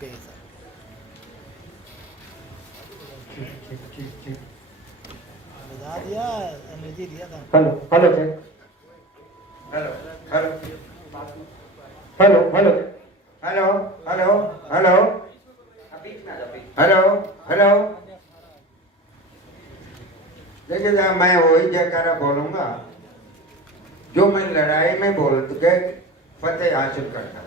गए सर। ठीक। बता दिया, एनर्जी दिया था। Hello hello check. Hello hello hello hello hello hello hello hello hello. देखिए जरा, मैं वही जयकारा बोलूंगा जो मैं लड़ाई में बोल के फतेह हासिल करता हूँ।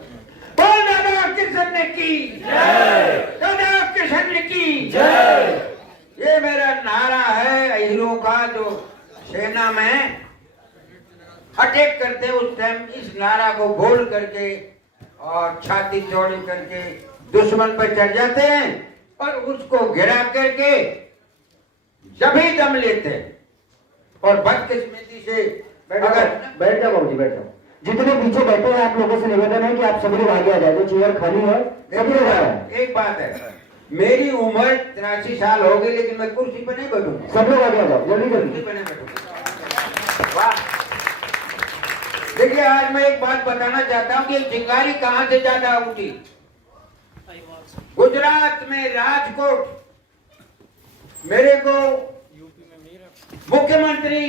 बोल दादा किशन की जय, दादा किशन की जय। ये मेरा नारा है अहिरों का, जो सेना में अटैक करते हैं उस टाइम इस नारा को बोल करके और छाती चौड़ी करके दुश्मन पर चढ़ जाते हैं और उसको गिरा करके जब ही दम लेते हैं। और बदकिस्मती से अगर बैठ जाओ बाबूजी, बैठ जाओ। जितने पीछे बैठे हैं आप लोगों से निवेदन है कि आप सभी लोग आगे आ जाए, जो चेयर खाली है सभी लोग आए। एक बात है, मेरी उम्र 83 साल हो गई लेकिन मैं कुर्सी पर नहीं बैठूंगा। सब लोग आगे आ जाओ, जल्दी कुर्सी जल्दी। पर नहीं बैठूंगा। वाह। देखिए आज मैं एक बात बताना चाहता हूँ कि चिंगारी कहाँ से ज्यादा उठी। गुजरात में राजकोट मेरे को मुख्यमंत्री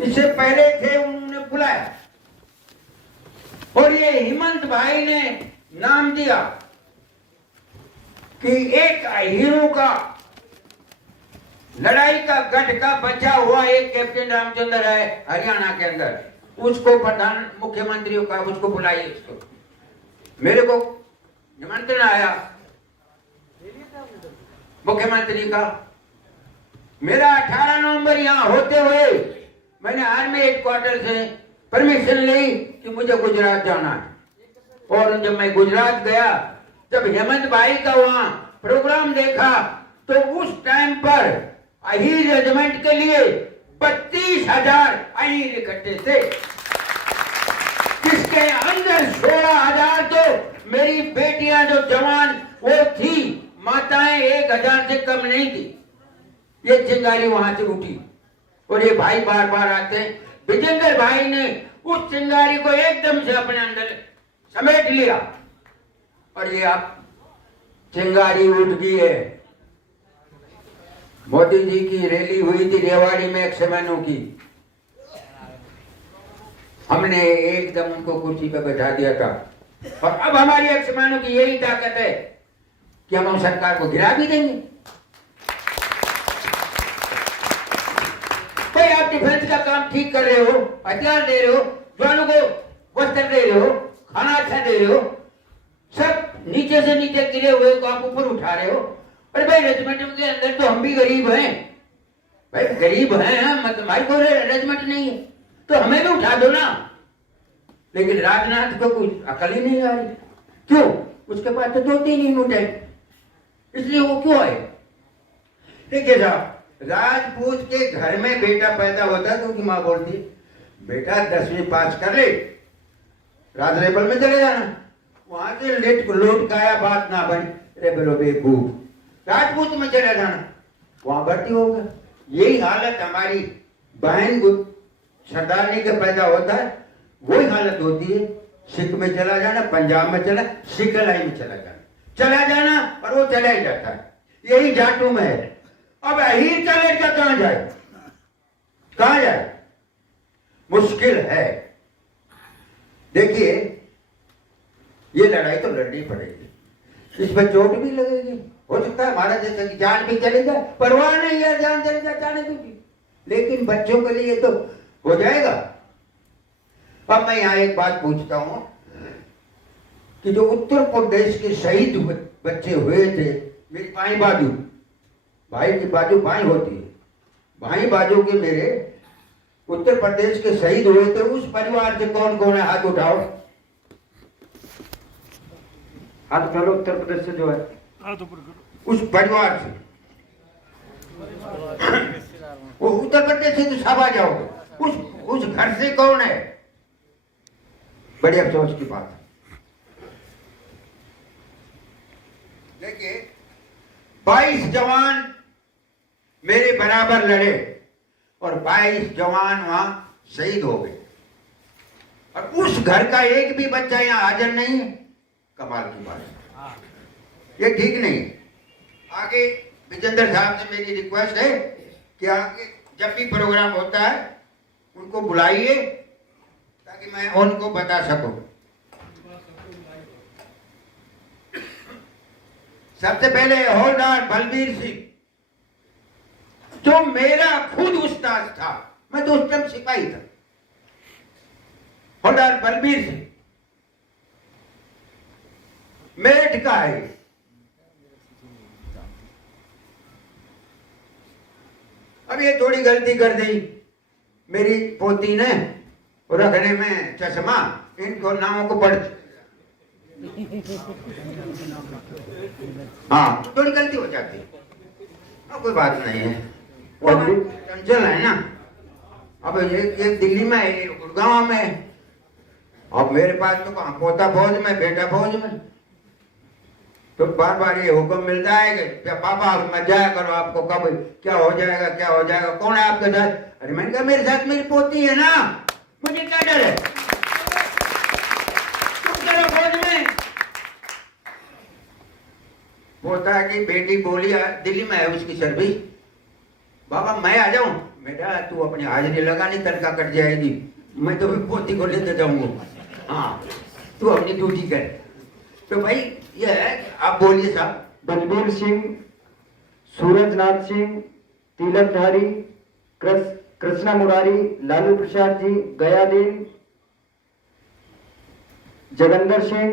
इससे पहले थे, उन्होंने बुलाया और ये हेमंत भाई ने नाम दिया कि एक हीरो का लड़ाई का गढ़ का बचा हुआ एक कैप्टन रामचंद्र है हरियाणा के अंदर, उसको प्रधान मुख्यमंत्री का उसको बुलाइए। उसको मेरे को निमंत्रण आया मुख्यमंत्री का। मेरा 18 नवंबर यहाँ होते हुए मैंने आर्मी हेडक्वार्टर से परमिशन ली कि मुझे गुजरात जाना है। और जब मैं गुजरात गया, जब हेमंत भाई का वहां प्रोग्राम देखा तो उस टाइम पर अहीर रेजिमेंट के लिए 32,000 अहीर इकट्ठे थे, जिसके अंदर 16,000 तो मेरी बेटियां जो जवान वो थी, माताएं 1,000 से कम नहीं थी। ये चिंगारी वहां से उठी और ये भाई बार बार आते हैं। विजेंद्र भाई ने उस चिंगारी को एकदम से अपने अंदर समेट लिया और ये आप चिंगारी उठ गई है। मोदी जी की रैली हुई थी रेवाड़ी में एक्समैनों की, हमने एकदम उनको कुर्सी पर बैठा दिया था। और अब हमारी एक्समैनों की यही ताकत है कि हम सरकार को गिरा भी देंगे। भाई आप डिफेंस का काम ठीक कर रहे हो, हथियार दे रहे हो, जवानों को वस्त्र दे रहे हो, खाना अच्छा दे रहे हो, सब नीचे से नीचे गिरे हुए को आप ऊपर उठा रहे हो। अरे भाई रेजिमेंट के अंदर तो हम भी गरीब हैं, भाई गरीब हैं हम, हमारी कोई रेजिमेंट नहीं है तो हमें भी उठा दो ना। लेकिन राजनाथ को कुछ अकल ही नहीं आ रही। क्यों? उसके पास तो 2-3 यूनिट है, इसलिए वो क्यों आए? देखिए साहब, राजपूत के घर में बेटा पैदा होता तो उसकी माँ बोलती बेटा 10वीं पास कर ले, राज रेबल में चले जाना, वहां से लेट लोट काया बात ना बनी, रेबलो बेवकूफ, राजपूत में चले जाना, वहां भर्ती होगा। यही हालत हमारी बहन सरदारनी के पैदा होता है, वही हालत होती है। सिख में चला जाना, पंजाब में चला, सिखलाई में चला जाना और वो चला ही जाता है। यही जाटों में है। अब अहीर का लड़का कहां जाए, कहां जाए? मुश्किल है। देखिए ये लड़ाई तो लड़नी पड़ेगी, इसमें चोट भी लगेगी, हो सकता है हमारा जैसे कि जान भी चली जाए, परवाह नहीं है, जान चली जाए जाने दीजिए, लेकिन बच्चों के लिए तो हो जाएगा। अब मैं यहाँ एक बात पूछता हूं कि जो उत्तर प्रदेश के शहीद बच्चे हुए थे, मेरी बाई बाजू, भाई की बाजू बाई होती है, भाई बाजू के मेरे उत्तर प्रदेश के शहीद हुए थे, उस परिवार से कौन कौन है? हाथ उठाओ, हाथ उठा लो। उत्तर प्रदेश से जो है उस परिवार से, वो उत्तर प्रदेश से तो सब आ जाओगे, उस घर से कौन है? बड़ी अफसोस की बात है। देखिए 22 जवान मेरे बराबर लड़े और 22 जवान वहां शहीद हो गए, और उस घर का एक भी बच्चा यहाँ हाजिर नहीं है। कमाल की बात है, ये ठीक नहीं। आगे विजेंद्र साहब से मेरी रिक्वेस्ट है कि आगे जब भी प्रोग्राम होता है उनको बुलाइए ताकि मैं उनको बता सकूं। सबसे पहले हौलदार बलबीर सिंह, जो मेरा खुद उस्ताद था, मैं तो उस टाइम सिपाही था। हौलदार बलबीर सिंह मेरठ का है। अब ये थोड़ी गलती कर दी मेरी पोती ने रखने में चश्मा, इनको नामों को पढ़, हाँ थोड़ी गलती हो जाती है, कोई बात नहीं है, वो चंचल है ना। अब ये दिल्ली में है, गुड़गांव में, अब मेरे पास तो कहाँ, पोता फौज में, बेटा फौज में, तो बार बार ये हुक्म मिलता है कि पापा मत जाया करो, आपको कब क्या हो जाएगा, क्या हो जाएगा, कौन है आपके साथ? अरे मैंने कहा मेरे साथ मेरी पोती है ना, मुझे क्या डर है, तुम चलो फौज में। पोता की बेटी बोली दिल्ली में है उसकी सर्विस, बाबा मैं आ जाऊं? बेटा तू अपनी हाजिरी लगा, नहीं तनख्वाह कट जाएगी, मैं तो पोती को लेकर जाऊंगा। हाँ तू अपनी ड्यूटी कर। तो भाई ये है, आप बोलिए साहब। बलबीर सिंह, सूरजनाथ सिंह, तिलकधारी, कृष्णा मुरारी, लालू प्रसाद जी, गयादीन, जगंदर सिंह,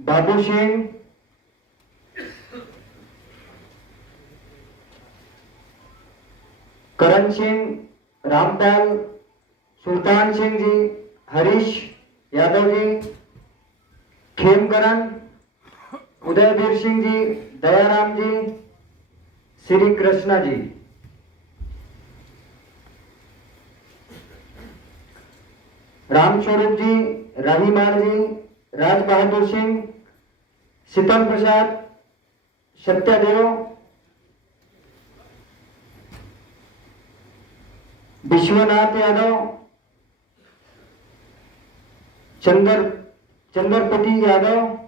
बाबू सिंह, करण सिंह, रामपाल, सुल्तान सिंह जी, हरीश यादव जी, खेमकरण, उदयवीर सिंह जी, दयाराम जी, श्री कृष्णा जी, रामस्वरूप जी, राहीमाल जी, राज बहादुर सिंह, शीतल प्रसाद, सत्यादेव, विश्वनाथ यादव, चंद्रपति यादव,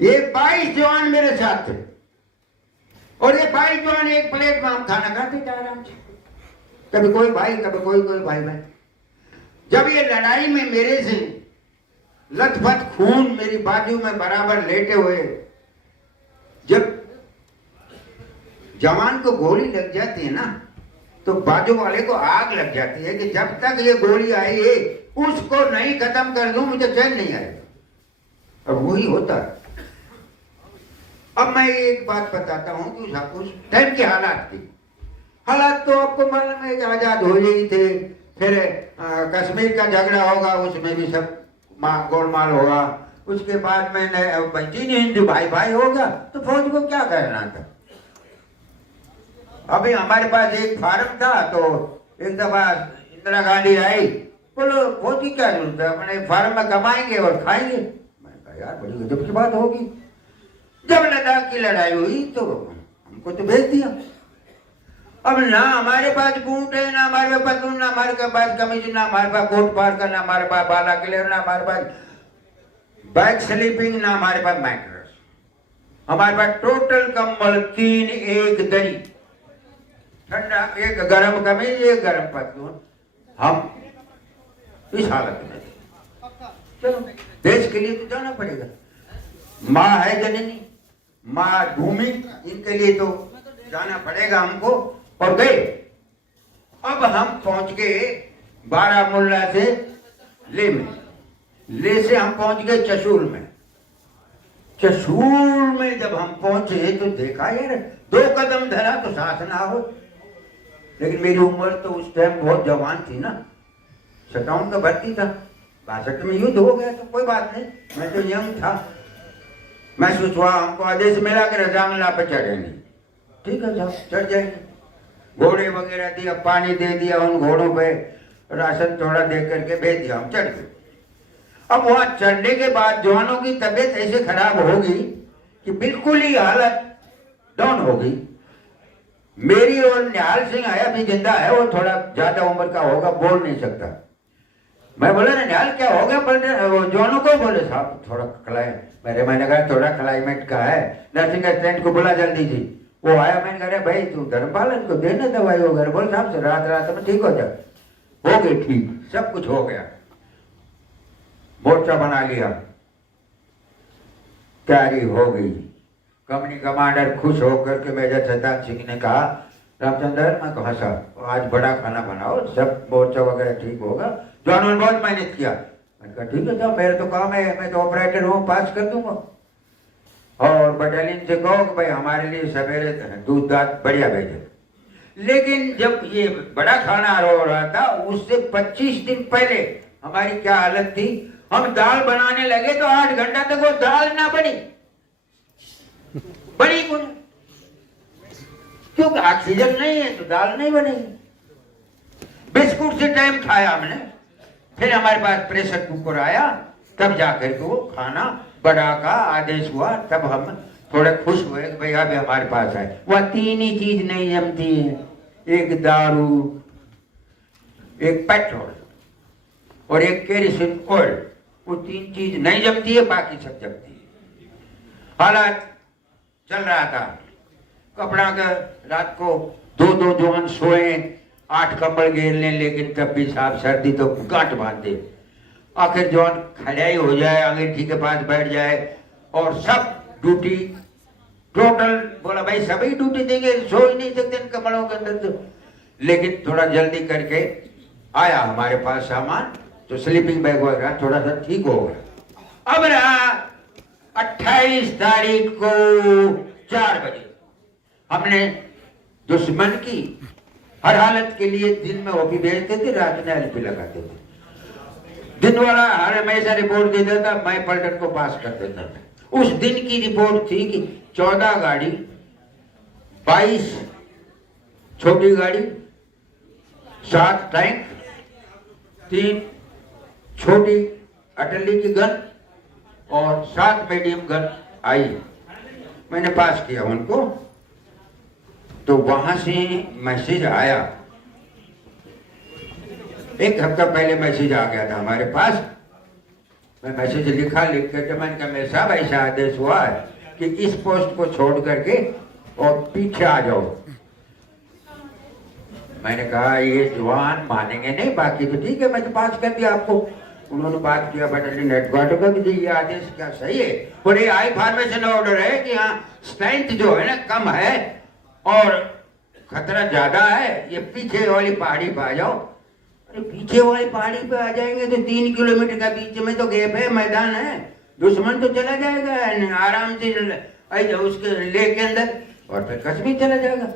ये 22 जवान मेरे साथ थे, और ये 22 जवान एक प्लेट में हम खाना खाते थे आराम से, कभी कोई भाई, कभी कोई भाई भाई। जब ये लड़ाई में मेरे से लथपथ खून मेरी बाजू में बराबर लेटे हुए, जब जवान को गोली लग जाती है ना, तो बाजू वाले को आग लग जाती है कि जब तक ये गोली आई है उसको नहीं खत्म कर दूं मुझे चैन नहीं आएगा। अब वही होता है। अब मैं एक बात बताता हूं कि उस टाइम के हालात तो आपको मालूम है कि आजाद हो गई थे, फिर कश्मीर का झगड़ा होगा, उसमें भी सब गोलमाल होगा, उसके बाद में चीनी हिंदू भाई भाई होगा, तो फौज को क्या करना था। अभी हमारे पास एक फार्म था, तो एक दफा इंदिरा गांधी आई, बोलो फौज की क्या जरूरत है, अपने फार्म में कमाएंगे और खाएंगे। मैंने कहा यार बड़ी गजब की बात होगी। जब लद्दाख की लड़ाई हुई तो हमको तो भेज दिया। अब ना हमारे पास बूट है, ना हमारे पास पतलून, ना हमारे पास कमीज, ना हमारे पास कोट पार का, ना हमारे पास बाला क्लियर, ना हमारे पास बैक स्लीपिंग, ना हमारे पास मैट्रेस। हमारे पास टोटल कंबल 3, एक दरी, ठंडा, एक गरम कमीज, एक गरम पतलून। हम इस हालत में चलो देश के लिए तो जाना पड़ेगा। माँ है जननी, माँ भूमि, इनके लिए तो जाना पड़ेगा हमको, और गए। अब हम पहुंच गए बारामूला से ले में, ले से हम पहुंच गए चसूल में। चसूल में जब हम पहुंचे तो देखा यार 2 कदम धरा तो सांस ना हो, लेकिन मेरी उम्र तो उस टाइम बहुत जवान थी ना, 57 का भर्ती था, 62 में युद्ध हो गया तो कोई बात नहीं, मैं तो यंग था। महसूस हुआ हमको आदेश मिला कि रजामला पे चढ़ेंगे, ठीक है साहब चढ़ जाएंगे। घोड़े वगैरह दिया, पानी दे दिया, उन घोड़ों पे राशन थोड़ा दे करके भेज दिया, हम चढ़ गए। अब वहां चढ़ने के बाद जवानों की तबीयत ऐसे खराब होगी कि बिल्कुल ही हालत डाउन हो गई। मेरी और निहाल सिंह है, अभी जिंदा है, वो थोड़ा ज्यादा उम्र का होगा, बोल नहीं सकता। मैं बोला निहाल क्या हो गया पलटन, वो जॉनू को बोले साहब थोड़ा मैंने कहा थोड़ा क्लाइमेट का है, नर्सिंग असिस्टेंट को बोला जल्दी जी। वो आया, मैंने कहा भाई तू धर्मपाल इनको देना दवाई वगैरह, बोल साहब से रात में ठीक हो जाए। हो गई ठीक, सब कुछ हो गया, मोर्चा बना लिया, तैयारी हो गई। कंपनी कमांडर खुश होकर के मेजर सद्दाम सिंह ने कहा रामचंद्र, मैं कहा साहब आज बड़ा खाना बनाओ, सब मोर्चा वगैरह ठीक होगा। जॉन ने बहुत मेहनत किया। मैंने कहा ठीक है साहब, मेरा तो काम है, मैं तो ऑपरेटर हूँ, पास कर दूंगा। और बटालियन से कहो कि भाई हमारे लिए सवेरे दूध दाद बढ़िया भेजे। लेकिन जब ये बड़ा खाना हो रहा था, उससे 25 दिन पहले हमारी क्या हालत थी, हम दाल बनाने लगे तो 8 घंटा तक वो दाल ना बनी कौन, क्योंकि ऑक्सीजन नहीं है तो दाल नहीं बनेगी। बिस्कुट से टाइम खाया हमने, फिर हमारे पास प्रेशर कुकर आया, तब जाकर के वो खाना बड़ा का आदेश हुआ, तब हम थोड़े खुश हुए कि भाई अभी हमारे पास है। वह 3 ही चीज नहीं जमती है, एक दारू, एक पेट्रोल और एक केरोसिन ऑयल। वो 3 चीज नहीं जमती है, बाकी सब जमती है। हालात चल रहा था, कपड़ा का रात को 2-2 जवान सोए, 8 कंबल घेर लें, लेकिन तब भी साहब सर्दी तो गांठ बांधे। आखिर जवान खड़ा ही हो जाए, अंगीठी के पास बैठ जाए और सब ड्यूटी टोटल बोला भाई सभी ड्यूटी देंगे, सो ही नहीं सकते इन कमरों के अंदर तो। लेकिन थोड़ा जल्दी करके आया हमारे पास सामान, तो स्लीपिंग बैग वगैरह थोड़ा सा ठीक हो गया। अब रहा 28 तारीख को 4 बजे हमने दुश्मन की हर हालत के लिए दिन में ओपी भेजते थे, रात में एलपी लगाते थे। दिन वाला हर हमेशा रिपोर्ट दे देता, मैं पलटन को पास कर देता था। उस दिन की रिपोर्ट थी कि 14 गाड़ी, 22 छोटी गाड़ी, 7 टैंक, 3 छोटी अटली की गन और 7 मीडियम गन आई। मैंने पास किया उनको। तो वहां से मैसेज आया, 1 हफ्ता पहले मैसेज आ गया था हमारे पास। मैं मैसेज लिख करके मैंने कहा मेरे साहब ऐसा आदेश हुआ है कि इस पोस्ट को छोड़ करके और पीछे आ जाओ। मैंने कहा ये जवान मानेंगे नहीं, बाकी तो ठीक है, मैं तो पास कर दिया आपको। उन्होंने बात किया बटालियन हेडक्वार्टर का कि ये आदेश क्या सही है? बोले आई फॉर्मेशन ऑर्डर है कि हाँ स्ट्रेंथ जो है ना कम है और खतरा ज्यादा है, ये पीछे वाली पहाड़ी पे आ जाओ। अरे पीछे वाली पहाड़ी पे आ जाएंगे तो 3 किलोमीटर का बीच में तो गैप है, मैदान है, दुश्मन तो चला जाएगा आराम से उसके लेक के अंदर और फिर कश्मीर चला जाएगा।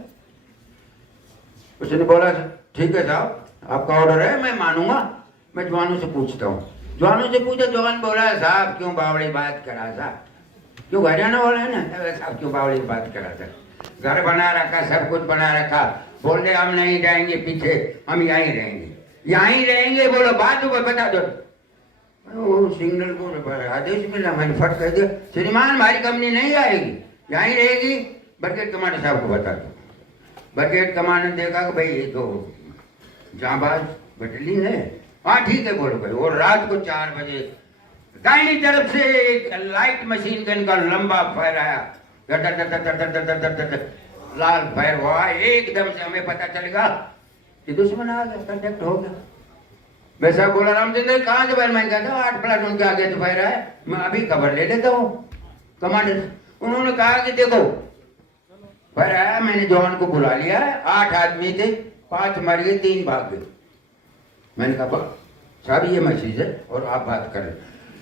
उसने बोला ठीक है साहब आपका ऑर्डर है, मैं मानूंगा। मैं जवानों से पूछता हूँ। जवानों से पूछा, जवान बोला साहब क्यों बावड़ी बात करा साहब, क्यों हरियाणा वाला है ना साहब, क्यों बावड़ी बात करा था, घर बना रखा, सब कुछ बना रखा, बोल रहे हम नहीं जाएंगे पीछे, हम यहीं रहेंगे, यहीं रहेंगे। बोलो बात बता दो। वो सिग्नल को आदेश मिला, मैंने फट कह दिया श्रीमान हमारी कंपनी नहीं आएगी, यहीं रहेगी, ब्रिगेड कमांडर साहब को बता दो। ब्रिगेड कमांडर ने देखा कि भाई ये तो जांबाज बटालियन है, हाँ ठीक है बोलो भाई। और रात को 4 बजे दाहिनी तरफ से एक लाइट मशीन गन का लंबा फायर आया, लाल फायर हुआ, एकदम से हमें पता चलेगा कि दुश्मन आ गया, कंटेक्ट हो गया। मैं साहब बोला रामचंद्र कहाँ से फायर? मैंने कहा 8 प्लाटून के आगे तो फायर है, मैं अभी खबर ले लेता हूँ कमांडर। उन्होंने कहा कि देखो फायर आया, मैंने जवान को बुला लिया है, 8 आदमी थे, 5 मर गए, 3 भाग गए। मैंने कहा साहब ये मैसेज है और आप बात करें।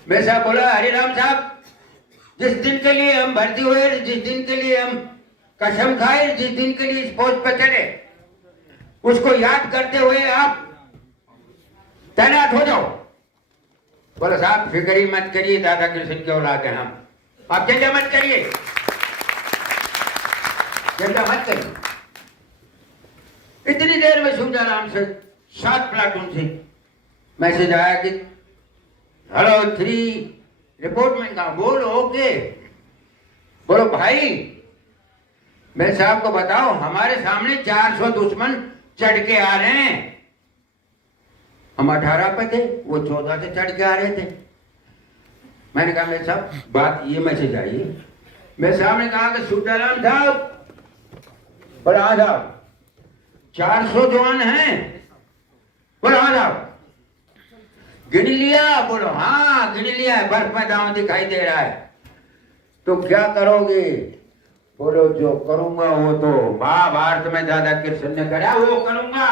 मैं साहब बोला हरिराम साहब जिस दिन के लिए हम भर्ती हुए, जिस दिन के लिए हम कसम खाए, जिस दिन के लिए इस पोस्ट पर चले, उसको याद करते हुए आप तैनात हो जाओ। बोला साहब फिक्र ही मत करिए, दादा कृष्ण के औलाद हैं हम, आप चिंता मत करिए, चिंता मत करिए। इतनी देर में सूझाराम से 7 प्लाटून से मैसेज आया कि हेलो 3 रिपोर्ट में कहा बोलो ओके। बोलो भाई मैं साहब को बताओ हमारे सामने 400 दुश्मन चढ़ के आ रहे हैं, हम 18 पे थे, वो 14 से चढ़ के आ रहे थे। मैंने कहा मेरे साहब बात ये मैसेज आई। मेरे साहब ने कहा कि सुल्तान साहब बोला हाँ साहब 400 जवान हैं। बोला हाँ साहब गिन लिया? बोलो हाँ गिन लिया है, बर्फ में दांव दिखाई दे रहा है। तो क्या करोगे? बोलो जो करूंगा वो तो महाभारत में दादा कृष्ण ने करा वो करूंगा,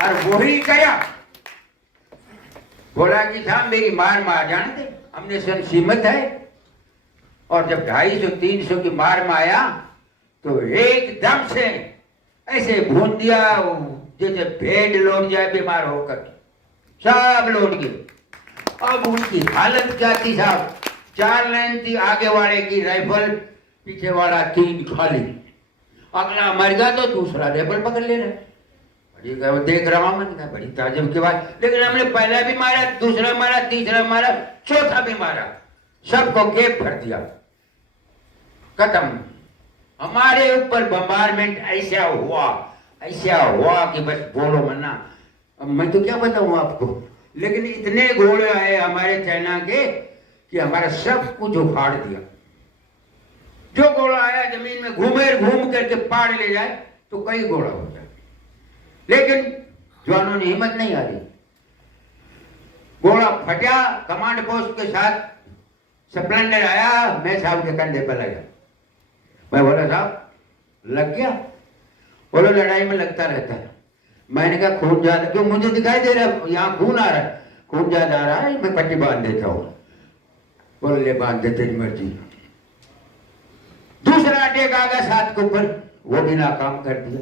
और वही करा। बोला कि साहब मेरी मार जाने दे, हमने सन सीमित है, और जब 250-300 की मार में आया तो एकदम से ऐसे भून दिया जैसे भेड़ लौट जाए बीमार होकर, सब लौट गए। अब उनकी हालत क्या थी साहब? 4 लाइन थी, आगे वाले की राइफल, पीछे वाला 3 खाली। अगला मर गया तो दूसरा राइफल पकड़ ले रहा। बड़ी देख रहा हूं, मैंने कहा बड़ी ताजुब की बात। लेकिन हमने पहला भी मारा, दूसरा मारा, तीसरा मारा, चौथा भी मारा, सबको गैप भर दिया, खत्म। हमारे ऊपर बम्बारमेंट ऐसा हुआ कि बस बोलो मन्ना। अब मैं तो क्या बताऊं आपको, लेकिन इतने घोड़े आए हमारे चाइना के कि हमारा सब कुछ उखाड़ दिया। जो घोड़ा आया जमीन में घूम करके पाड़ ले जाए तो कई घोड़ा हो जाए, लेकिन जवानों ने हिम्मत नहीं हारी। घोड़ा फटा, कमांड पोस्ट के साथ स्प्लेंडर आया, मैं साहब के कंधे पर लगा। मैं बोला साहब लग गया? बोलो लड़ाई में लगता रहता है। मैंने कहा खून ज्यादा क्यों? मुझे दिखाई दे रहा है यहाँ खून आ रहा है, खून ज्यादा आ रहा है, मैं पट्टी बांध देता हूँ। बोले ले बांध दे, तेरी मर्जी। दूसरा अटैक आ गया 7 के ऊपर, वो भी नाकाम कर दिया।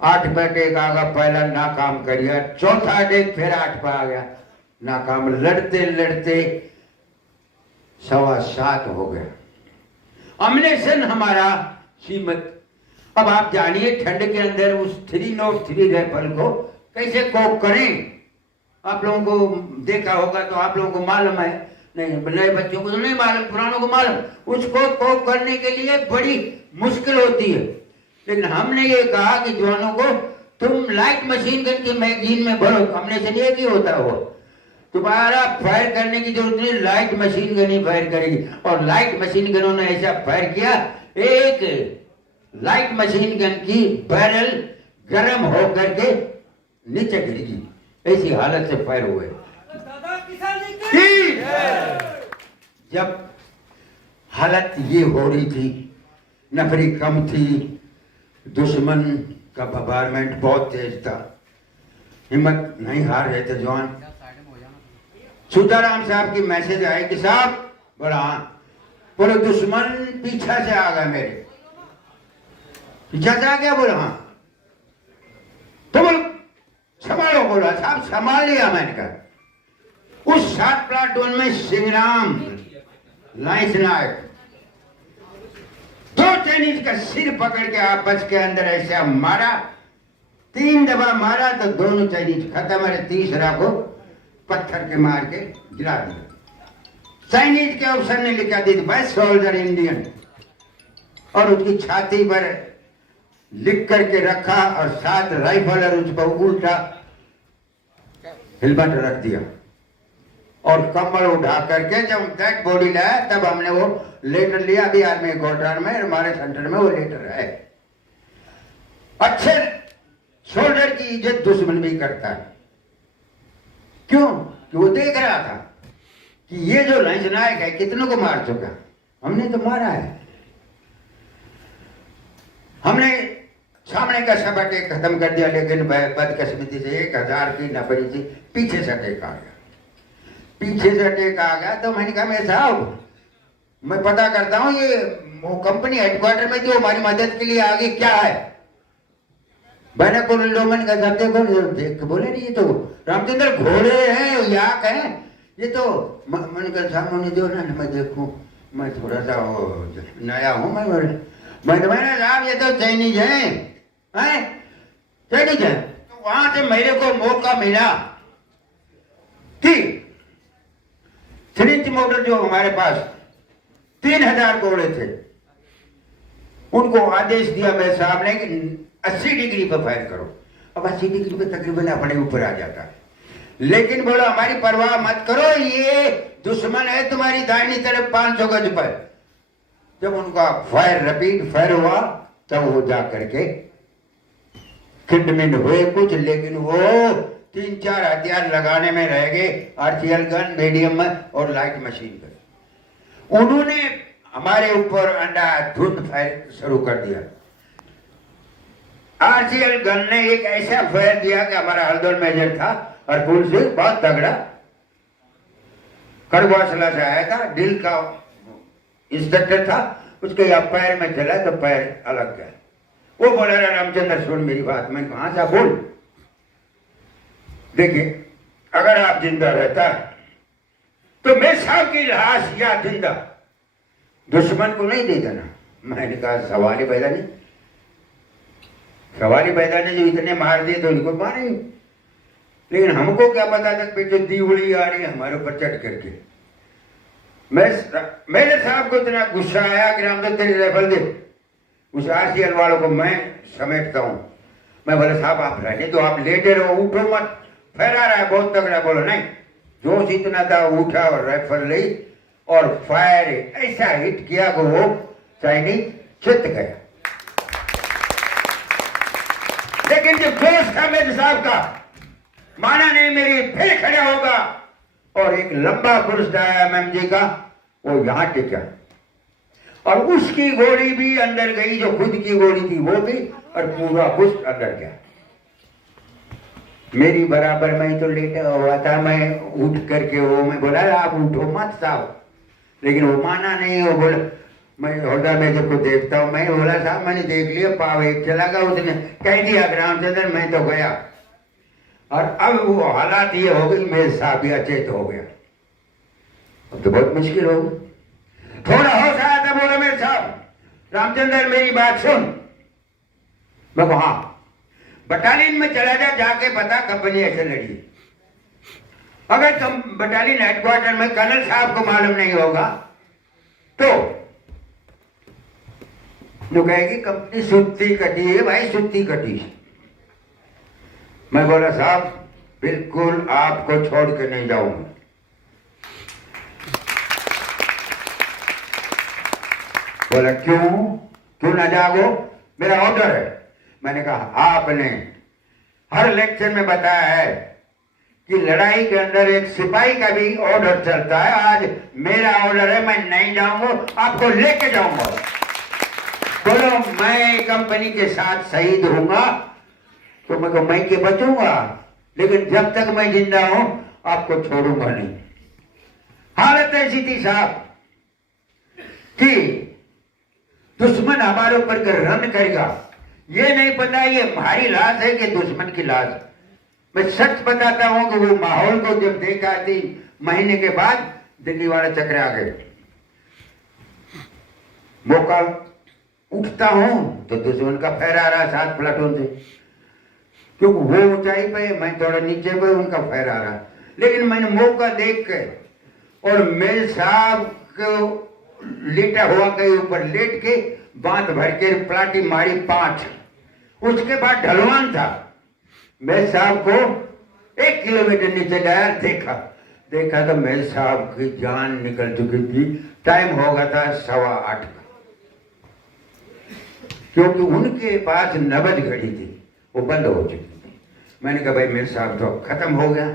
8 पे अटैक आ गया, पहला नाकाम कर दिया। चौथा अटैक फिर 8 पे आ गया, नाकाम। लड़ते लड़ते 7:15 हो गया। अम्नेशन हमारा सीमित। अब आप जानिए ठंड के अंदर उस 303 राइफल को कैसे कोप करें। आप लोगों को देखा होगा तो आप लोगों को मालूम है, नहीं नए बच्चों को तो नहीं मालूम, पुरानों को मालूम। उसको कोप करने के लिए बड़ी मुश्किल होती है। लेकिन हमने ये कहा कि जवानों को तुम लाइट मशीन गन की मैगजीन में भरो। हमने से एक ही होता हो, तुम्हारा फायर करने की जरूरत नहीं, लाइट मशीन गन ही फायर करेगी। और लाइट मशीन गनों ने ऐसा फायर किया, एक लाइट मशीन गन की बैरल गर्म होकर के नीचे गिरेगी, ऐसी हालत से फायर हुए। जब हालत ये हो रही थी, नफरी कम थी, दुश्मन का बम्बारमेंट बहुत तेज था, हिम्मत नहीं हार रहे थे जवान। सीताराम साहब की मैसेज आए कि साहब बोला हाँ। बोले दुश्मन पीछा से आ गया, मेरे पीछा से आ गया। बोला हाँ। तो बोलो संभालो। बोला साहब संभाल लिया। मैंने कहा उस 7 प्लाटून में सिंहराम, लाइस नायक, 2 चाइनीज का सिर पकड़ के आपस के अंदर ऐसा मारा, 3 दफा मारा तो दोनों चाइनीज खत्म। मेरे तीसरा को पत्थर के मार के गिरा दिया। चाइनीज के अफसर ने लिखा दी बेस्ट सोल्जर इंडियन, और उसकी छाती पर लिख करके रखा, और 7 राइफल और उस पर उल्टा हेलमेट रख दिया, और कम्बल उठा करके जब डेड बॉडी लाया तब हमने वो लेटर लिया। अभी आर्मी क्वार्टर में हमारे सेंटर में वो लेटर है। अच्छे सोल्जर की इज्जत दुश्मन भी करता है। क्यों? कि वो देख रहा था कि ये जो लाइस नायक है कितनों को मार चुका, हमने तो मारा है। हमने सामने का सब अटैक खत्म कर दिया, लेकिन बदकिस्मती से 1000 की नफरी थी, पीछे से अटैक आ गया। पीछे से अटैक आ गया तो मैंने कहा मैं साहब मैं पता करता हूँ ये वो कंपनी हेडक्वार्टर में जो हमारी मदद के लिए आगे क्या है। मैंने को लोमन का सब देखो, देख के बोले नहीं ये तो रामचंद्र घोड़े हैं, याक हैं, ये तो मैंने कहा सामने जो ना मैं देखूं, मैं थोड़ा सा नया हूं। मैं तो मैंने साहब ये तो चाइनीज हैं, चाइनीज है। तो वहां से मेरे को मौका मिला कि 3 इंच मोटर जो हमारे पास 3000 घोड़े थे, उनको आदेश दिया मेरे साहब ने कि 80 डिग्री पर फायर करो। अब 80 डिग्री पे तकरीबन अपने ऊपर आ जाता है। लेकिन बोलो हमारी परवाह मत करो, ये दुश्मन है तुम्हारी दाहिनी तरफ 500 गज पर। जब उनका फायर रिपीट फायर हुआ तब वो जा करके खिंडमिंड हुए कुछ, लेकिन वो 3-4 हथियार लगाने में रह गए, आर्टिलरी गन, मीडियम और लाइट मशीन गन। उन्होंने हमारे ऊपर अंधाधुंध फायर शुरू कर दिया। आरसीएल गन ने एक ऐसा फायर दिया कि हमारा हल्दर मेजर था हरपुल से, बहुत तगड़ा खड़गवासला से आया था, दिल का इंस्पेक्टर था, उसके यहाँ पैर में चला तो पैर अलग गया। वो बोला रामचंद्र सुन मेरी बात, मैं कहां से बोल। देखिए अगर आप जिंदा रहता तो मैं साहब की लाश या जिंदा दुश्मन को नहीं दे देना। मैंने कहा सवाल ही पैदा नहीं, सवाल ही पैदा नहीं, जो इतने मार दिए तो उनको मारेंगे। लेकिन हमको क्या पता था कि जो दीवड़ी आ रही है हमारे ऊपर चढ़ करके। मेरे साहब को इतना गुस्सा आया कि रामचंद्र तेरी राइफल दे। उस आरसीएल वालों को मैं समेटता हूं। मैं बोले साहब आप रहने तो, आप लेटे रहो, उठो मत, फहरा रहा है बहुत तगड़ा। बोलो नहीं, जोश इतना था, उठा और राइफल ली और फायर ऐसा हिट किया कि वो चाइनीज चित गया। लेकिन जो जोश था मेरे साहब का, माना नहीं मेरी, फिर खड़ा होगा और एक लंबा पुरुष आया एमएमजी का, वो यहां टिका और उसकी गोली भी अंदर गई, जो खुद की गोली थी वो भी, और पूरा पुष्ट अंदर गया। मेरी बराबर में तो लेटा हुआ था, मैं उठ करके वो मैं बोला आप उठो मत साहब, लेकिन वो माना नहीं। वो बोला मैं होल्डर मेजर को देखता हूँ। मैं बोला साहब मैंने देख लिया, पाव एक चला गया, उसने कह दिया रामचंद्र मैं तो गया। और अब वो हालात ये हो गई, मेरे साहब भी अचेत हो गया। अब तो बहुत मुश्किल हो गई। थोड़ा होश आया था, बोला मेरे साहब रामचंद्र मेरी बात सुन। मैं हाँ, बटालियन में चला जा, जाके पता कंपनी ऐसे लड़ी। अगर तुम बटालियन हेडक्वार्टर में कर्नल साहब को मालूम नहीं होगा तो जो कहेगी कंपनी सुत्ती कटी है, भाई सुत्ती कटी। मैं बोला साहब बिल्कुल आपको छोड़ के नहीं जाऊंगा। बोला क्यों ना जाओ, मेरा ऑर्डर है। मैंने कहा आपने हर लेक्चर में बताया है कि लड़ाई के अंदर एक सिपाही का भी ऑर्डर चलता है, आज मेरा ऑर्डर है, मैं नहीं जाऊंगा, आपको लेके जाऊंगा। बोलो मैं कंपनी के साथ शहीद होऊंगा तो मैं के बचूंगा, लेकिन जब तक मैं जिंदा हूं आपको छोड़ूंगा नहीं। हालत ऐसी थी साहब कि दुश्मन हमारे ऊपर रन करेगा, ये नहीं पता ये हमारी लाश है कि दुश्मन की लाश। मैं सच बताता हूं कि वो माहौल को जब देखा 3 महीने के बाद दिल्ली वाले चक्र आ गए। मौका उठता हूं तो दुश्मन का फैर आ रहा है 7 प्लाटून से, क्योंकि वो ऊंचाई पे मैं थोड़ा नीचे पे, उनका फैर आ रहा। लेकिन मैंने मौका देख के और मेरे साहब को लेटा हुआ के ऊपर लेट के बांध भर के प्लाटी मारी 5। उसके बाद ढलवान था, मेरे साहब को 1 किलोमीटर नीचे गया, देखा तो मेरे साहब की जान निकल चुकी थी। टाइम हो गया था 8:15 का, क्योंकि उनके पास नबज घड़ी थी, वो बंद हो चुकी थी। मैंने कहा भाई मेरे साहब तो खत्म हो गया।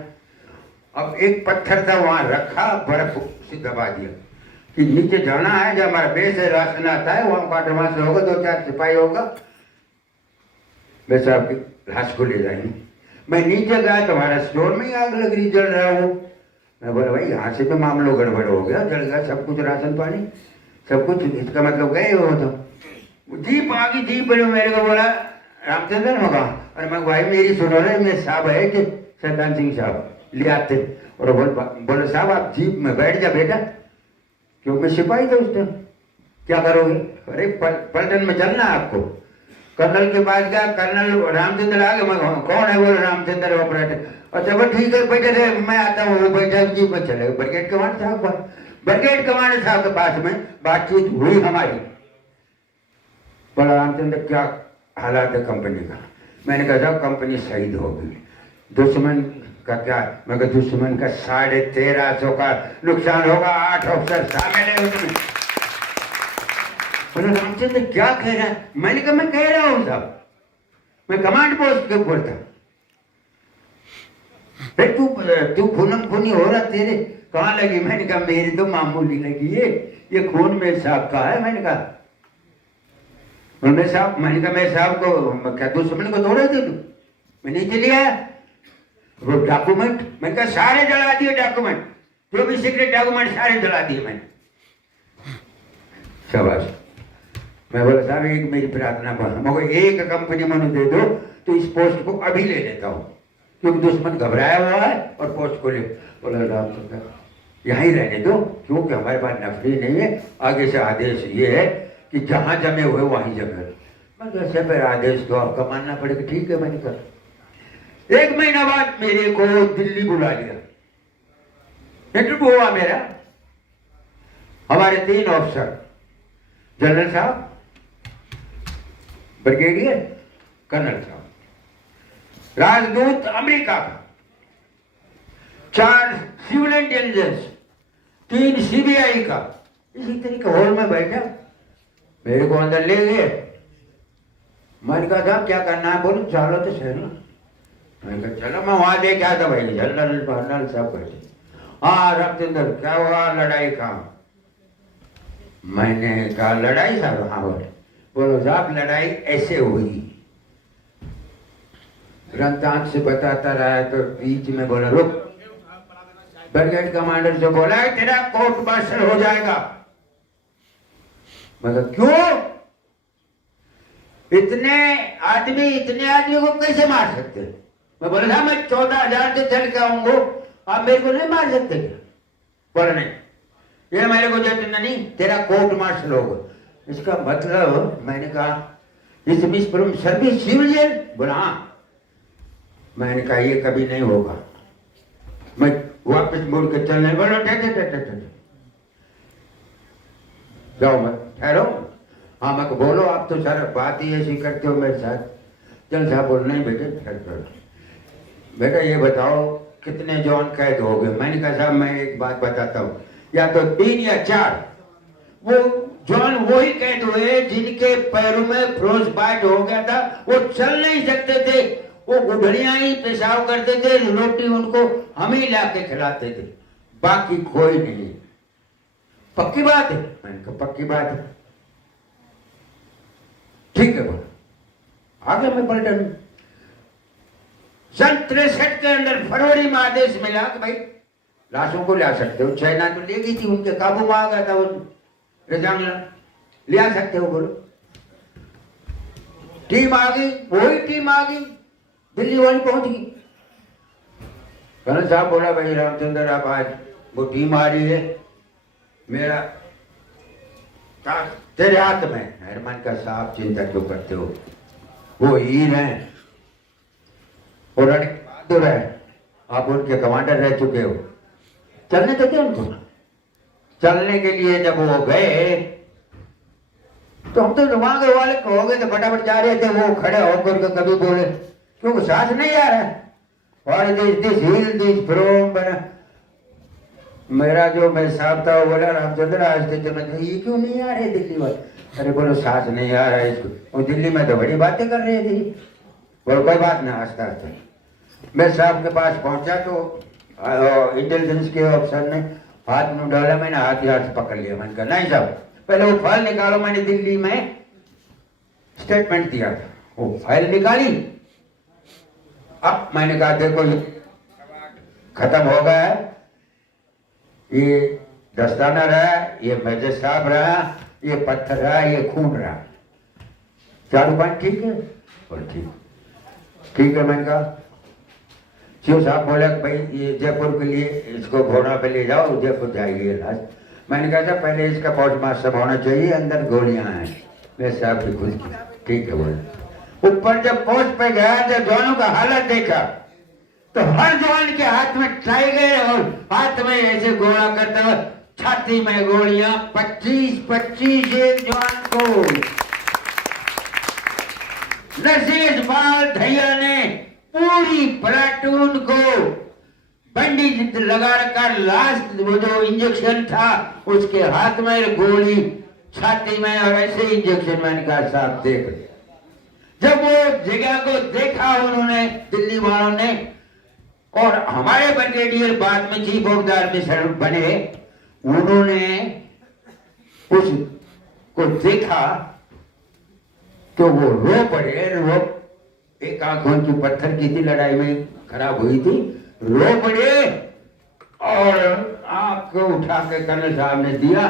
अब एक पत्थर था वहां रखा, बर्फ से दबा दिया कि नीचे जाना है, जब हमारा बेस है राशन आता है वहां क्वार्टर होगा, 2-4 सिपाही होगा, मेरे साहब की लाश को ले जाएंगे। मैं नीचे गया तो हमारा स्टोर में ही आग लग रही, जल रहा वो। मैं बोला भाई यहाँ से तो मामलो गड़बड़ हो गया, जल गया सब कुछ, राशन पानी सब कुछ, इसका मतलब गए हो। तो जीप आ गई, जीप मेरे को बोला रामचंद्र होगा, और मैं भाई मेरी सुनो रहे, मेरे साहब है कि शैतान सिंह साहब ले आते, और बोले साहब आप जीप में बैठ जा बेटा, क्योंकि मैं सिपाही था उस टाइम, क्या करोगे? अरे पलटन में चलना आपको। कर्नल के पास गया, कर्नल रामचंद्र आ गए। मैं कौन है? बोले रामचंद्र ऑपरेटर। अच्छा वो ठीक है बैठे थे, मैं आता हूँ। वो बैठा जीप में चले गए ब्रिगेड कमांडर साहब पर। ब्रिगेड कमांडर साहब के पास में बातचीत हुई हमारी। बोला रामचंद्र क्या हालात है कंपनी का? मैंने कहा साहब कंपनी शहीद होगी, दुश्मन का क्या, मैं कहा दुश्मन का 1350 का नुकसान होगा, 8 अफसर शामिल है उसमें। बोले रामचंद्र क्या कह रहा है? मैंने कहा मैं कह रहा हूं साहब, मैं कमांड पोस्ट के ऊपर था। तू खूनम खूनी हो रहा, तेरे कहाँ लगी? मैंने कहा मेरी तो मामूली लगी है, ये खून में साहब का है। मैंने कहा मैं साहब, मैंने कहा मैं साहब को क्या दुश्मन को तोड़े दे दूं? मैं नीचे ले आया वो डॉक्यूमेंट, मैंने कहा सारे जला दिए डॉक्यूमेंट, जो भी सीक्रेट डॉक्यूमेंट सारे जला दिए मैंने। शाबाश। मैं बोला साहब एक मेरी प्रार्थना मगर एक कंपनी मैंने दे दो तो इस पोस्ट को अभी ले लेता हूँ, क्योंकि दुश्मन घबराया हुआ है और पोस्ट को ले। बोला रामचंद्र यहीं रहने दो, क्योंकि हमारे पास नफरी नहीं है, आगे से आदेश ये है कि जहां जमे हुए वहीं जमे। मैं ऐसे पर आदेश तो आपका मानना पड़ेगा। ठीक है मैंने कहा। 1 महीना बाद मेरे को दिल्ली बुला लिया, इंटरव्यू हुआ मेरा। हमारे 3 अफसर, जनरल साहब, ब्रिगेडियर, कर्नल साहब, राजदूत अमेरिका का, 4 सिविल इंटेलिजेंस, 3 सीबीआई का, इसी तरीके हॉल में बैठा। मेरे को अंदर ले गए। मैंने कहा था क्या करना है? बोलो चलो तो सही ना। मैंने कहा चलो, मैं वहां लेके आता भाई, जनरल कर्नल साहब बैठे। हाँ रामचंद्र क्या हुआ, लड़ाई का? मैंने कहा लड़ाई साहब? हाँ बोलो साहब लड़ाई ऐसे हुई। रंतांत से बताता रहा है तो बीच में बोला रुक। ब्रिगेड कमांडर से बोला है तेरा कोर्ट मार्शल हो जाएगा। मतलब क्यों? इतने आदमी को कैसे मार सकते? मैं बोला था मैं 14,000 से चल के आऊंगा, आप मेरे को नहीं मार सकते क्या? बोला नहीं, ये मेरे को जटिल नहीं, तेरा कोर्ट मार्शल होगा। इसका मतलब मैंने कहा इस फ्रॉम सर्विस सिविल जेल? बोला हाँ। मैंने कहा ये कभी नहीं होगा, मैं वापस मुड़ के चलने। बोलो जाओ मत, ठहरो। हाँ मैं बोलो आप तो सर बात ही ऐसी करते हो मेरे साथ। चल साहब बोल नहीं बेटे ठहर, बेटा ये बताओ कितने जवान कैद हो गए? मैंने कहा साहब मैं एक बात बताता हूँ, या तो 3 या 4। वो जवान वही कैद हुए जिनके पैरों में फ्रोज बाइट हो गया था, वो चल नहीं सकते थे, वो गुठलियां ही पेशाब करते थे, रोटी उनको हम ही ला के खिलाते थे, बाकी कोई नहीं। पक्की बात है? मैंने कहा पक्की बात है। ठीक है बोला। आगे मैं पलटन। सन 63 के अंदर फरवरी में आदेश मिला कि भाई लाशों को ला सकते हो। चाइना तो ले गई थी, उनके काबू में आ गया था वो रजांगला, ले आ सकते हो बोलो। टीम आ गई, वही टीम आ गई, दिल्ली वाली पहुंच गई। कर्नल साहब बोला भाई रामचंद्र आप आज वो टीम आ रही है, मेरा तेरे हाथ में। हरमान का साहब चिंता क्यों करते हो, वो हीर हैं और बहादुर है, आप उनके कमांडर रह चुके हो, चलने तो क्या उनको? चलने के लिए जब वो गए तो हम तो वहां के वाले हो गए तो फटाफट जा रहे थे, वो खड़े होकर के कभी बोले क्योंकि सांस नहीं आ रहा है। और दिस फ्रॉम मेरा जो मैं साहब था वो बोला रामचंद्र आज तो ये क्यों नहीं आ रहे दिल्ली वाले? अरे बोलो सांस नहीं आ रहा है इसको, और दिल्ली में तो बड़ी बातें कर रहे थे। बोलो कोई बात ना, आस्ता आस्ता। मैं साहब के पास पहुंचा तो इंटेलिजेंस के अफसर ने हाथ में डाला, मैंने हाथ से पकड़ लिया। मैंने कहा नहीं साहब पहले वो फाइल निकालो। मैंने दिल्ली में स्टेटमेंट दिया था, वो फाइल निकाली। अब मैंने कहा देखो ये खत्म हो गया है, ये दस्ताना रहा, ये मेजर साहब रहा, ये पत्थर रहा, ये खून रहा, 4-5 ठीक है? और ठीक है। मैंने कहा शिव साहब बोला भाई ये जयपुर के लिए इसको घोड़ा पे ले जाओ, जयपुर जाएगी लाश। मैंने कहा था पहले इसका पोस्टमार्टम होना चाहिए, अंदर गोलियां हैं। मेरे साहब की खुद की ठीक है बोले। ऊपर जब पोस्ट पे गया, जब जवानों का हालत देखा तो हर जवान के हाथ में टाइगर और हाथ में ऐसे गोला करता हुआ छाती में गोलियां, 25 एक जवान को। नरसिंह पाल धैया ने पूरी प्लाटून को बैंडेज लगा रखा, लास्ट वो जो इंजेक्शन था उसके हाथ में गोली, छाती में, और ऐसे इंजेक्शन मैंने कहा साहब देख लिया। जब वो जगह को देखा उन्होंने, दिल्ली वालों ने, और हमारे ब्रिगेडियर बाद में chief of the army service बने, उन्होंने उसको देखा तो वो रो पड़े, एक आंख उनकी पत्थर की थी, लड़ाई में खराब हुई थी, रो पड़े और आंख को उठा के कर्नल साहब ने दिया।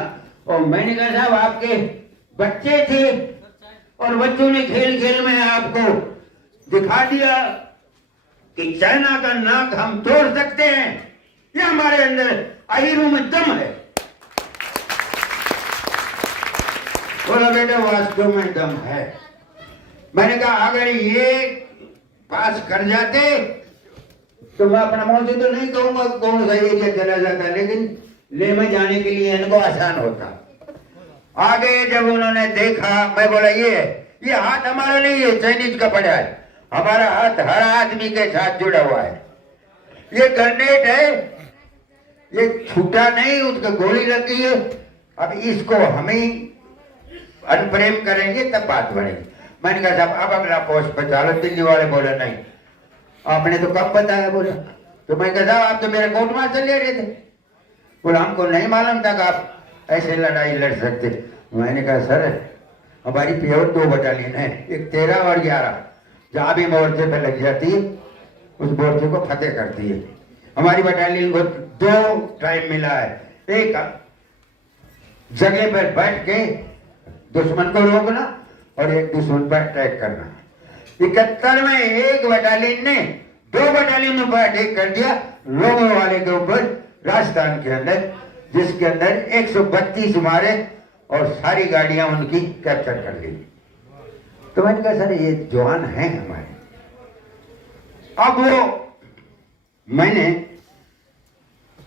और मैंने कहा साहब आपके बच्चे थे और बच्चों ने खेल खेल में आपको दिखा दिया कि चाइना का नाक हम तोड़ सकते हैं, ये हमारे अंदर आयरू में दम है। बोला बेटा वास्तव में दम है। मैंने कहा अगर ये पास कर जाते तो मैं अपना मुंह से तो नहीं कहूंगा कौन सा एरिया चला जाता, लेकिन ले में जाने के लिए इनको आसान होता। आगे जब उन्होंने देखा, मैं बोला ये हाथ हमारा नहीं है, चाइनीज का पड़ा है, हमारा हाथ हर आदमी के साथ जुड़ा हुआ है, ये ग्रेनेड है, ये छूटा नहीं, उसका गोली लगी है, अब इसको हम ही अनप्रेम करेंगे तब बात बढ़ेगी। मैंने कहा साहब अब अगला पोस्ट पे चालो। दिल्ली वाले बोले नहीं आपने तो कब बताया, बोला तो मैं कहा साहब आप तो मेरे कोर्ट मार्शल ले रहे थे, बोला हमको नहीं मालूम था कि आप ऐसे लड़ाई लड़ सकते। मैंने कहा सर हमारी प्योर 2 बटालियन है, एक 13 और 11, जहां भी मोर्चे पे लग जाती है उस मोर्चे को फतेह करती है। हमारी बटालियन को 2 टाइम मिला है, एक जगह पर बैठ के दुश्मन को रोकना और एक दुश्मन पर अटैक करना। 71 में एक बटालियन ने 2 बटालियन पर अटैक कर दिया लोगों वाले के ऊपर राजस्थान के अंदर, जिसके अंदर 132 मारे और सारी गाड़ियां उनकी कैप्चर कर ली। तो मैंने कहा सर ये जवान हैं हमारे। अब वो मैंने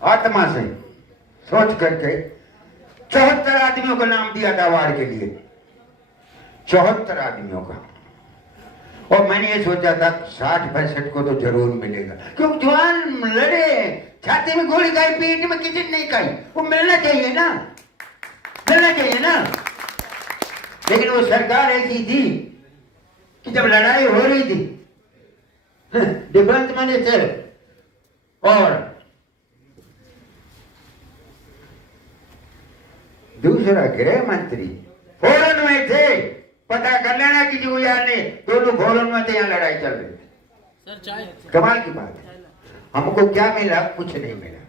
आत्मा से सोच करके 74 आदमियों का नाम दिया था अवार्ड के लिए, 74 आदमियों का। और मैंने ये सोचा था 60-65 को तो जरूर मिलेगा, क्योंकि जवान लड़े, छाती में गोली खाई, पेट में किसी नहीं खाई, वो मिलना चाहिए ना, मिलना चाहिए ना। लेकिन वो सरकार ऐसी थी कि जब लड़ाई हो रही थी डिफेंस मिनिस्टर और दूसरा गृह मंत्री फौरन में थे, पता कर लेना कि जो यार ने दोनों फौरन में थे, यहाँ लड़ाई चल रही थी। कमाल की बात है। हमको क्या मिला? कुछ नहीं मिला।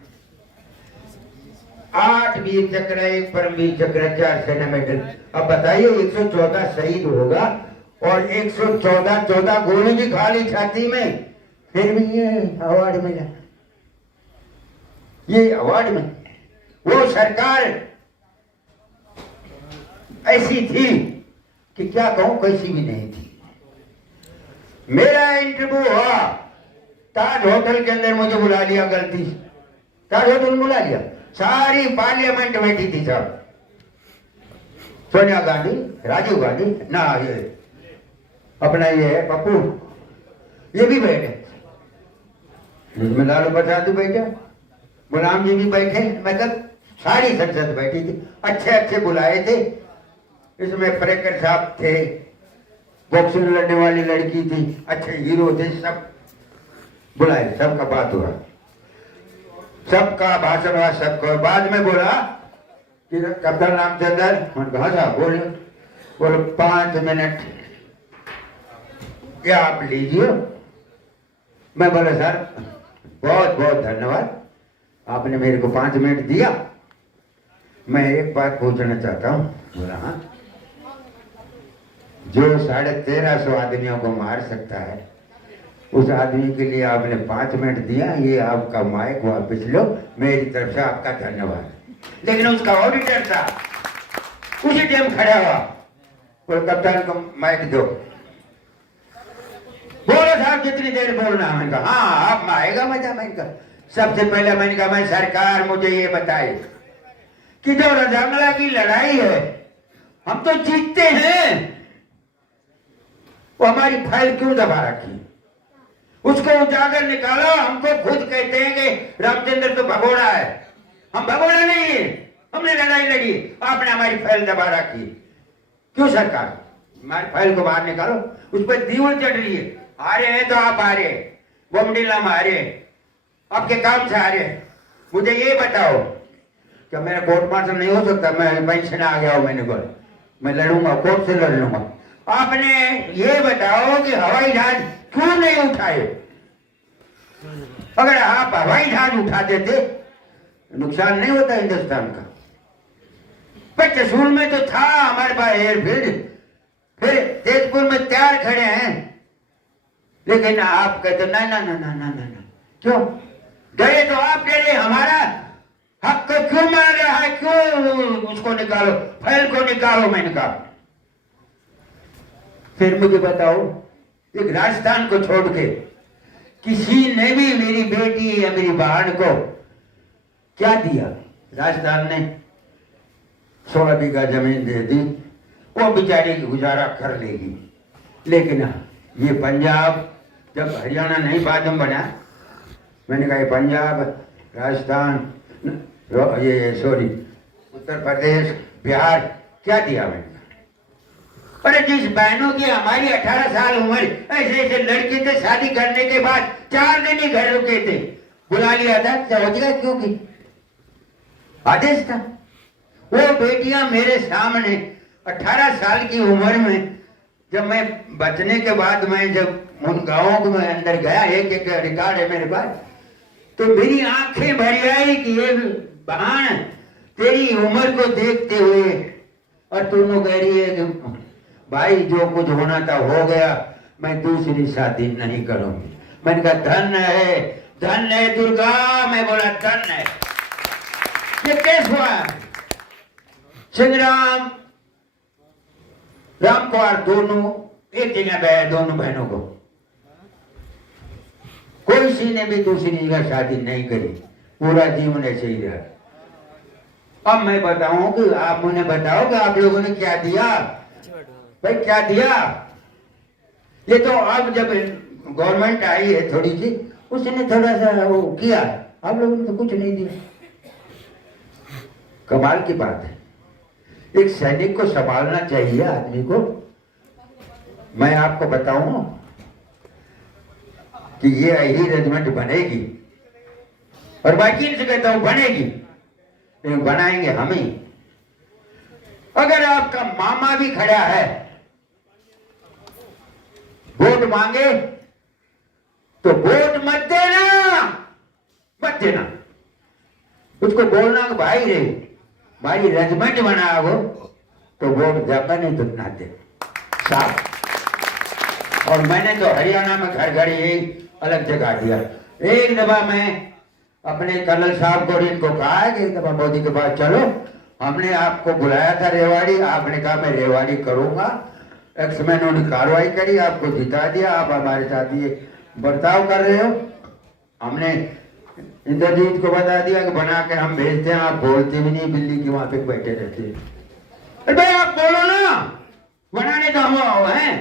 8 वीर चक्र, 1 परमवीर चक्र, 4 सेना मेडल। अब बताइए 114 शहीद होगा और 114 गोली भी खाली छाती में, फिर भी ये अवार्ड मिला। ये अवार्ड में वो सरकार ऐसी थी कि क्या कहूं, कैसी भी नहीं थी। मेरा इंटरव्यू हुआ ताज होटल के अंदर, मुझे बुला लिया गलती से, ताज होटल में बुला लिया, सारी पार्लियामेंट बैठी थी सब, सोनिया गांधी, राजीव गांधी, ना ये अपना ये है पप्पू, ये भी बैठे, लालू प्रसाद भी बैठे, गुलाम जी भी बैठे, मतलब सारी संसद बैठी थी। अच्छे अच्छे बुलाए थे, इसमें परेकर साहब थे, बॉक्सिंग लड़ने वाली लड़की थी, अच्छे हीरो थे, सब बुलाए, सबका बात हुआ, सबका भाषण हुआ, सबको। बाद में बोला कि कप्तान रामचंद्र, मैंने कहा साहब बोले 5 मिनट क्या आप लीजिए। मैं बोला सर बहुत बहुत धन्यवाद, आपने मेरे को 5 मिनट दिया, मैं एक बात पूछना चाहता हूँ। बोला हाँ। जो 1350 आदमियों को मार सकता है, उस आदमी के लिए आपने 5 मिनट दिया, ये आपका माइक वापस लो, मेरी तरफ से आपका धन्यवाद। लेकिन उसका ऑडिटर था, उसी टाइम खड़ा हुआ, और कप्तान को माइक दो, बोलो साहब जितनी देर बोलना। मैंने कहा हाँ आप आएगा मजा। मैंने कहा सबसे पहले मैंने कहा मैं सरकार मुझे ये बताए कि जो रजंगला की लड़ाई है हम तो जीतते हैं, वो हमारी फाइल क्यों दबा रखी है? उसको उजागर निकालो। हमको खुद कहते हैं कि रामचंद्र तो भगोड़ा है। हम भगोड़ा नहीं है, हमने लड़ाई लड़ी, आपने हमारी फाइल दबा रखी। क्यों सरकार? हमारी फाइल को बाहर निकालो। उस पर दीवार चढ़ रही है। आ रहे हैं तो आप आ रहे हैं, बोमडिला में आ रहे हैं, आपके काम से आ रहे हैं। मुझे ये बताओ क्या मेरा कोर्ट मार्शल नहीं हो सकता? मैं पेंशन आ गया हूं, मैंने बोला मैं लड़ूंगा, कोर्ट से लड़ लूंगा। आपने ये बताओ कि हवाई जहाज क्यों नहीं उठाए? अगर आप हवाई जहाज उठा देते नुकसान नहीं होता हिंदुस्तान का। पर चसूल में तो था हमारे पास एयरफील्ड, फिर तेजपुर में तैयार खड़े हैं, लेकिन आप कहते ना ना ना ना ना ना। क्यों डरे? तो आप डरे। हमारा हक को क्यों मार रहा है? क्यों उसको निकालो, फाइल को निकालो। मैंने कहा फिर मुझे बताओ, एक राजस्थान को छोड़ के किसी ने भी मेरी बेटी या मेरी बहन को क्या दिया? राजस्थान ने 16 बीघा जमीन दे दी, वो बेचारी गुजारा कर लेगी। लेकिन ये पंजाब, जब हरियाणा नहीं बाद में बना, मैंने कहा ये पंजाब, राजस्थान, ये सॉरी उत्तर प्रदेश, बिहार क्या दिया मैंने? अरे जिस बहनों की हमारी 18 साल उम्र, ऐसे ऐसे लड़के थे, शादी करने के बाद 4 दिन ही घर रुके थे, बुला लिया था। समझेगा क्यों की आदेश था। वो बेटियां मेरे सामने 18 साल की उम्र में, जब मैं बचने के बाद मैं जब उन गांवों के मैं अंदर गया, एक एक रिकॉर्ड है मेरे पास, तो मेरी आंखें भर आई कि ये बहन तेरी उम्र को देखते हुए, और तुम कह रही है कि भाई जो कुछ होना था हो गया, मैं दूसरी शादी नहीं करूंगी। मैंने कहा धन है दुर्गा। मैं बोला धन है। ये केस हुआ सिंहराम राम कुमार दोनों एक जगह पे है, दोनों बहनों को कोई सी ने भी दूसरी जगह शादी नहीं करी, पूरा जीवन ऐसे ही रहा। अब मैं बताऊं कि आप मुझे बताओ कि आप लोगों ने क्या दिया? भाई क्या दिया? ये तो अब जब गवर्नमेंट आई है थोड़ी सी, उसने थोड़ा सा वो किया, आप लोगों ने तो कुछ नहीं दिया। कमाल की बात है। एक सैनिक को संभालना चाहिए आदमी को। मैं आपको बताऊं कि ये यही रेजिमेंट बनेगी, और बाकी इनसे कहता हूं बनेगी, लेकिन बनाएंगे हम ही। अगर आपका मामा भी खड़ा है, वोट मांगे तो वोट मत देना, मत देना। उसको बोलना कि भाई रे, भाई रेजिमेंट बना हो तो वोट देगा, नहीं तो ना दे साफ। और मैंने तो हरियाणा में घर घर यही अलग जगह दिया। एक दफा मैं अपने कर्नल साहब को इनको कहा है कि एक दफा मोदी के पास चलो, हमने आपको बुलाया था रेवाड़ी, आपने कहा मैं रेवाड़ी करूंगा, एक्समैन उन्होंने कार्रवाई करी, आपको जिता दिया, आप हमारे साथ ये बर्ताव कर रहे हो। हमने इंद्रजीत को बता दिया कि बना के हम भेजते हैं, आप बोलते भी नहीं, बिल्ली की वहां पे बैठे रहते हैं। भाई आप बोलो ना, बनाने तो हम हैं।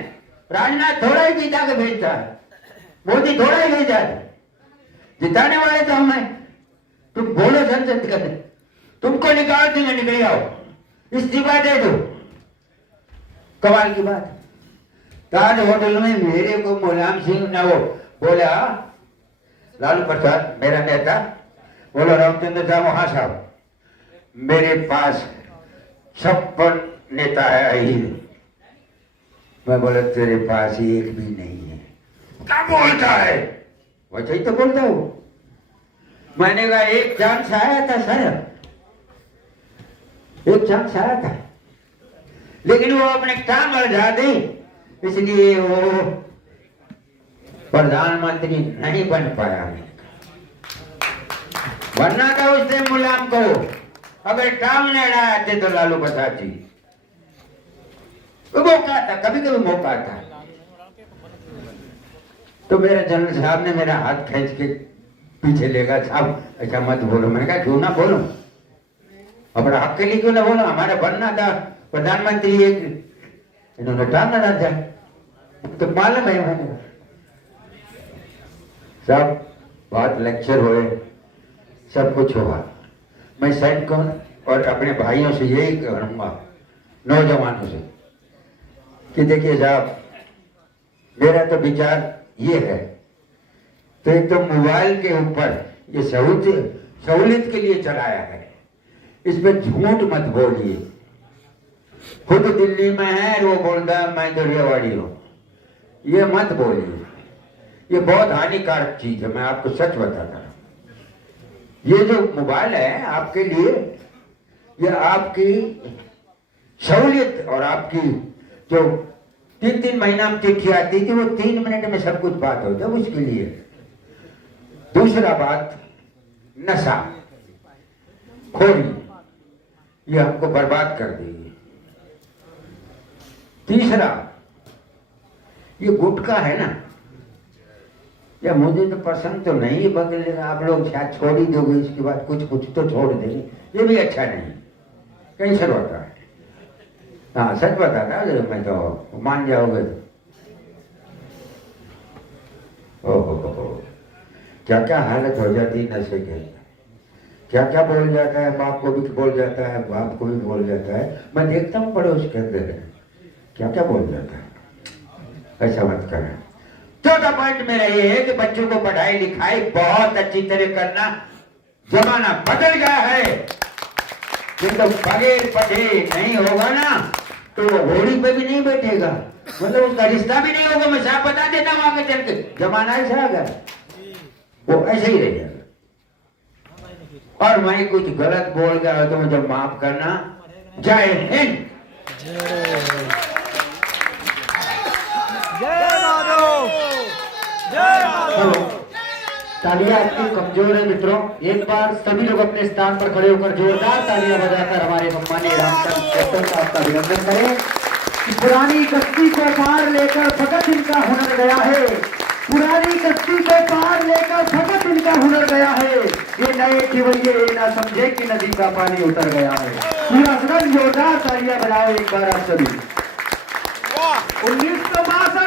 राजनाथ थोड़ा ही जीता के भेजता है, मोदी थोड़ा ही भेजा है, जिताने वाले तो हम हैं। तुम बोलो संसद करने, तुमको निकाल देंगे, निकल आओ, इस्तीफा दे दो। कमाल की बात। ताज होटल में मेरे को मुलायम सिंह ने वो बोला, लालू प्रसाद मेरा नेता, बोला रामचंद्र साहब, हाँ साहब मेरे पास 56 नेता है अहीर। मैं बोला तेरे पास एक भी नहीं है। क्या बोलता है? वैसे ही तो बोलता हूं। मैंने कहा एक चांस आया था सर, एक चांस आया था, लेकिन वो अपने काम लगा दी, इसलिए वो प्रधानमंत्री नहीं बन पाया। वरना था उसने मुलायम को, अगर काम नहीं अड़ाते तो लालू प्रसाद जी मौका था, कभी कभी मौका था। तो मेरे जनरल साहब ने मेरा हाथ खींच के पीछे लेगा, साहब ऐसा मत बोलो। मैंने कहा क्यों ना बोलो, अपना हक के लिए क्यों ना बोलो, हमारा बनना था प्रधानमंत्री, एक इन्होंने टांग लड़ा था, तो मालूम है मैंने सब बहुत लेक्चर हुए, सब कुछ हुआ। मैं सैनिकों और अपने भाइयों से यही कहूँगा, नौजवानों से, कि देखिए साहब, मेरा तो विचार ये है, तो एक तो मोबाइल के ऊपर ये सहूलियत के लिए चलाया है, इसमें झूठ मत बोलिए। खुद दिल्ली में है और वो बोलता है मैं दरियावाड़ी हूँ, ये मत बोलिए, ये बहुत हानिकारक चीज है। मैं आपको सच बताता हूँ, ये जो मोबाइल है आपके लिए, ये आपकी सहूलियत और आपकी जो 3-3 महीना में चिट्ठी आती थी, वो 3 मिनट में सब कुछ बात हो जाए, उसके लिए। दूसरा बात, नशा खोरी, ये हमको बर्बाद कर देगी। तीसरा, ये गुटखा है ना, या मुझे तो पसंद तो नहीं, बगल आप लोग शायद छोड़ ही दोगे, इसके बाद कुछ तो छोड़ देंगे, ये भी अच्छा नहीं, कैंसर होता है। हाँ सच बताता हूँ मैं, तो मान जाओगे। ओहो, क्या क्या हालत हो जाती है नशे के, क्या क्या बोल जाता है, बाप को भी बोल जाता है, बाप को भी बोल जाता है। मैं देखता हूँ पड़ोस के अंदर क्या क्या बोल जाता है। ऐसा मत करें। चौथा पॉइंट मेरा ये है कि बच्चों को पढ़ाई लिखाई बहुत अच्छी तरह करना। जमाना बदल गया है, तो बगैर पढ़े नहीं होगा ना, तो वो घोड़ी पे भी नहीं बैठेगा, मतलब उसका रिश्ता भी नहीं होगा। मैं साफ बता देता हूँ आगे चल के, जमाना ऐसा आ गया, वो ऐसे ही रह जाएगा। और मैं कुछ गलत बोल गया तो मुझे माफ करना। जय हिंद। तालियां इतनी कमजोर है मित्रों, एक बार सभी लोग अपने स्थान पर खड़े होकर जोरदार तालियां बजाकर हमारे सम्मानीय रामचंद्र कैप्टन साहब का अभिनंदन करें कि पुरानी कश्ती को पार लेकर भगत सिंह का हुनर गया है। पुरानी कश्ती को पार लेकर भगत सिंह का हुनर गया है। ये नए खिवैये ये ना समझे कि नदी का पानी उतर गया है। पूरा सदन जोरदार तालियां बजाओ एक बार आप सभी। 1962